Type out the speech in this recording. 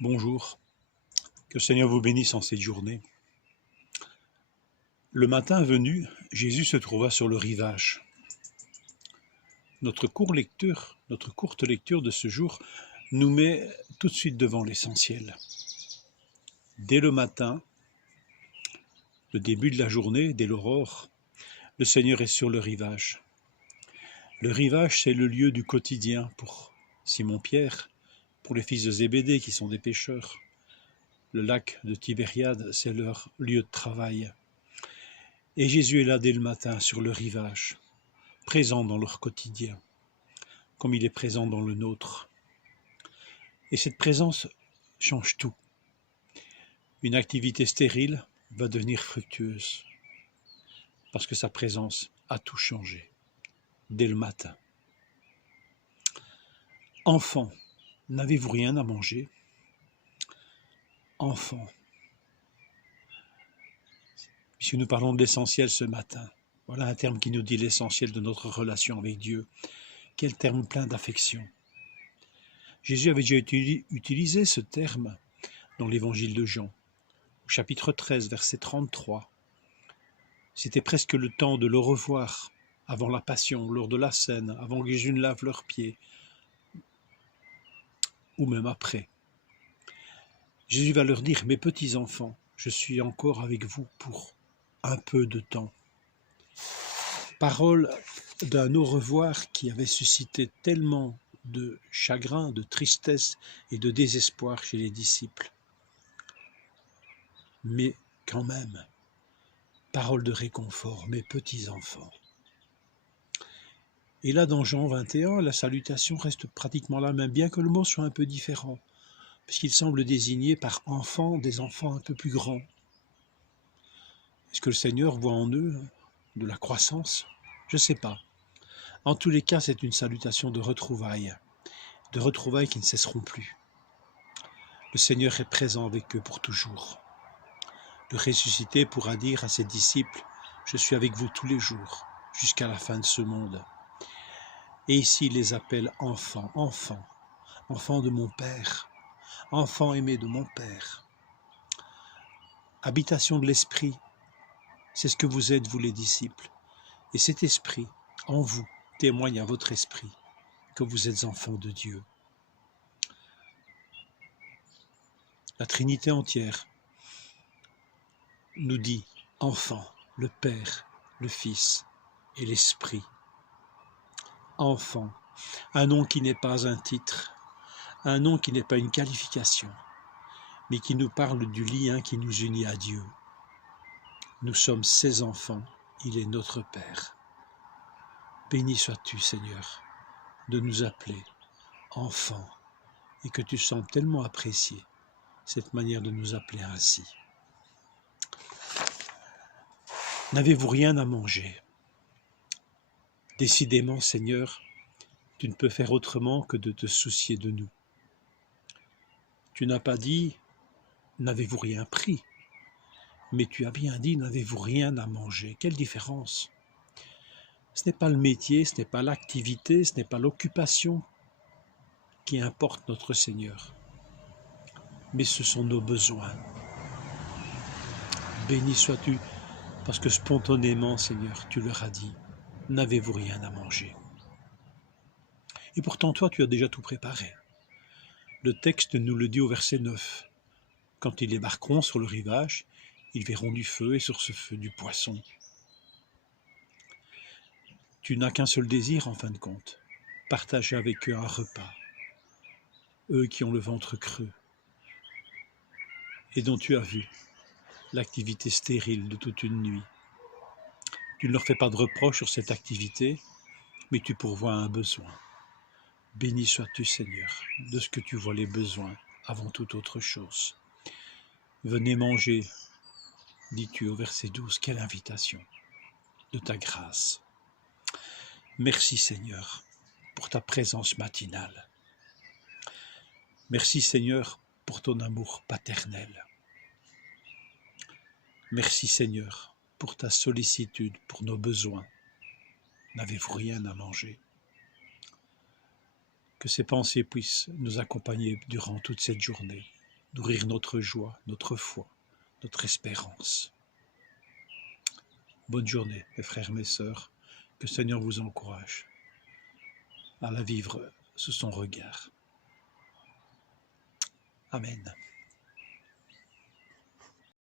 Bonjour, que le Seigneur vous bénisse en cette journée. Le matin venu, Jésus se trouva sur le rivage. Notre courte lecture de ce jour nous met tout de suite devant l'essentiel. Dès le matin, le début de la journée, dès l'aurore, le Seigneur est sur le rivage. Le rivage, c'est le lieu du quotidien pour Simon-Pierre, pour les fils de Zébédée qui sont des pêcheurs. Le lac de Tibériade, c'est leur lieu de travail. Et Jésus est là dès le matin sur le rivage, présent dans leur quotidien, comme il est présent dans le nôtre. Et cette présence change tout. Une activité stérile va devenir fructueuse, parce que sa présence a tout changé, dès le matin. Enfants, n'avez-vous rien à manger? Enfants. Puisque nous parlons de l'essentiel ce matin, voilà un terme qui nous dit l'essentiel de notre relation avec Dieu. Quel terme plein d'affection. Jésus avait déjà utilisé ce terme dans l'évangile de Jean, au chapitre 13, verset 33. C'était presque le temps de le revoir avant la passion, lors de la scène, avant que Jésus ne lave leurs pieds, ou même après. Jésus va leur dire, mes petits enfants, je suis encore avec vous pour un peu de temps. Parole d'un au revoir qui avait suscité tellement de chagrin, de tristesse et de désespoir chez les disciples. Mais quand même, parole de réconfort, mes petits enfants. Et là, dans Jean 21, la salutation reste pratiquement la même, bien que le mot soit un peu différent, puisqu'il semble désigner par enfants des enfants un peu plus grands. Est-ce que le Seigneur voit en eux de la croissance? Je ne sais pas. En tous les cas, c'est une salutation de retrouvailles qui ne cesseront plus. Le Seigneur est présent avec eux pour toujours. Le ressuscité pourra dire à ses disciples, je suis avec vous tous les jours, jusqu'à la fin de ce monde. Et ici, il les appelle enfants, enfants de mon Père, enfants aimés de mon Père. Habitation de l'Esprit, c'est ce que vous êtes, vous les disciples. Et cet Esprit, en vous, témoigne à votre esprit que vous êtes enfants de Dieu. La Trinité entière nous dit enfant, le Père, le Fils et l'Esprit. Enfant, un nom qui n'est pas un titre, un nom qui n'est pas une qualification, mais qui nous parle du lien qui nous unit à Dieu. Nous sommes ses enfants, il est notre Père. Béni sois-tu, Seigneur, de nous appeler enfants et que tu sembles tellement apprécier cette manière de nous appeler ainsi. N'avez-vous rien à manger? Décidément, Seigneur, tu ne peux faire autrement que de te soucier de nous. Tu n'as pas dit « n'avez-vous rien pris ?» mais tu as bien dit « n'avez-vous rien à manger ?» Quelle différence! Ce n'est pas le métier, ce n'est pas l'activité, ce n'est pas l'occupation qui importe notre Seigneur, mais ce sont nos besoins. Béni sois-tu, parce que spontanément, Seigneur, tu leur as dit « n'avez-vous rien à manger ?» Et pourtant, toi, tu as déjà tout préparé. Le texte nous le dit au verset 9. Quand ils débarqueront sur le rivage, ils verront du feu et sur ce feu du poisson. Tu n'as qu'un seul désir en fin de compte, partager avec eux un repas. Eux qui ont le ventre creux et dont tu as vu l'activité stérile de toute une nuit. Tu ne leur fais pas de reproche sur cette activité, mais tu pourvois un besoin. Béni sois-tu, Seigneur, de ce que tu vois les besoins avant toute autre chose. Venez manger, dis-tu au verset 12, quelle invitation de ta grâce. Merci Seigneur pour ta présence matinale. Merci Seigneur pour ton amour paternel. Merci Seigneur pour ta sollicitude pour nos besoins. N'avez-vous rien à manger? Que ces pensées puissent nous accompagner durant toute cette journée. nourrir notre joie, notre foi, notre espérance. Bonne journée, mes frères, mes sœurs. Que le Seigneur vous encourage à la vivre sous son regard. Amen.